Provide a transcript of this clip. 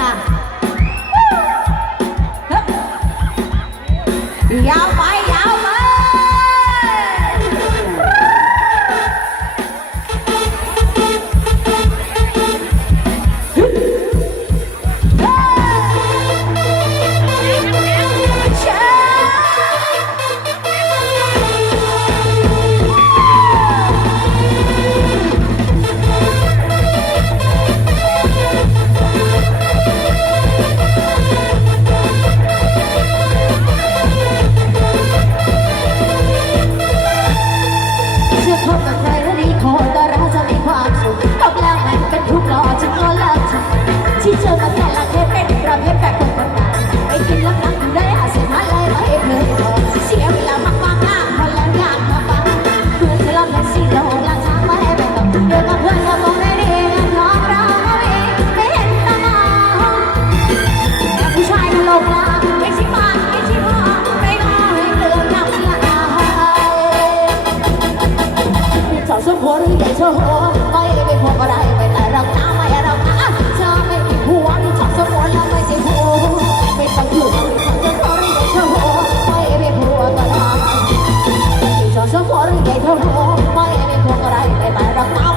ค่ะยาวไปยาวไป โชว์ไม่หัวก็ได้ไม่ได้รักนไม่รักนะไม่หวที่ชอบสมองแล้ไม่ได้หัวไม่ต้องอยู่ไม่ต้จะขอเรียกไปหัวไปรีกไม่นหัวก็ได้ไม่ได้รักน